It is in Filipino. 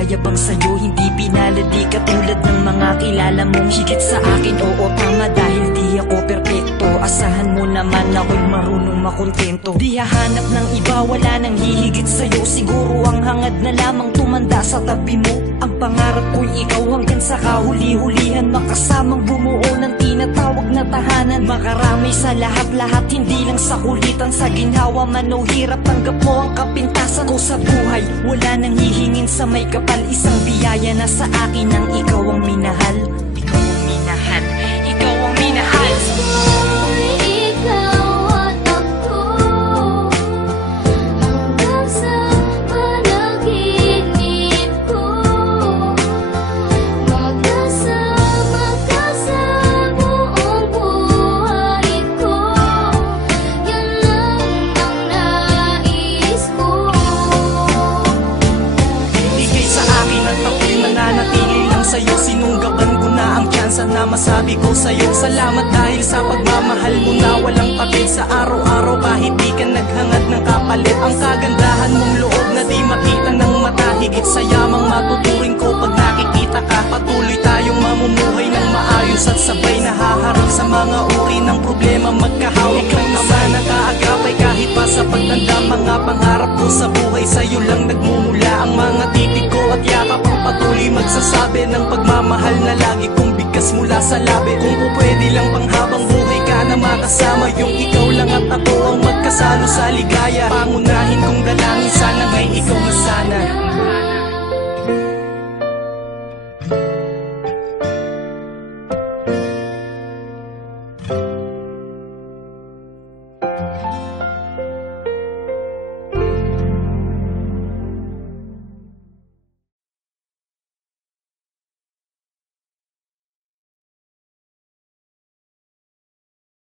nagyayabang sa'yo, hindi pinaladi katulad ng mga kilala mong higit sa akin. Oo, tama, dahil di ako perpekto. Asahan mo naman ako'y marunong makontento. Di hahanap ng iba, wala nang hihigit sa'yo. Siguro ang hangad na lamang tumanda sa tabi mo. Ang pangarap ko'y ikaw hanggang sa kahuli-hulihan, makasamang bumuo ng tinatawag na tahanan. Makaramay sa lahat-lahat, hindi lang sa kulitan. Sa ginhawa man o hirap, tanggap mo ang kapintasan ko sa buhay. Wala nang hihingin sa may kapal, isang biyaya na sa akin ang ikaw ang minahal. Ikaw ang minahal, ikaw ang minahal. Sa'yo, sinunggaban ko na ang tsansa na masabi ko sa'yo. Salamat dahil sa pagmamahal mo na walang patid. Sa araw-araw kahit di ka naghangad ng kapalit. Ang kagandahan mong loob na di makita ng mata. Higit sa yamang matuturing ko pag nakikita ka. Patuloy tayong mamumuhay ng maayos at sabay nahaharap sa mga uri ng problema. Magkahawak lang naman ang kaagapay kahit pa sa pagtanda. Mga pangarap ko sa buhay sa'yo lang nagmumula. Ang mga titig ko at yakap ang patuloy magsasabi ng pagmamahal na lagi kong bigkas mula sa labi. Kung po pwede lang panghabang buhay ka na makasama, yung ikaw lang at ako ang magkasalo sa ligaya. Pangunahin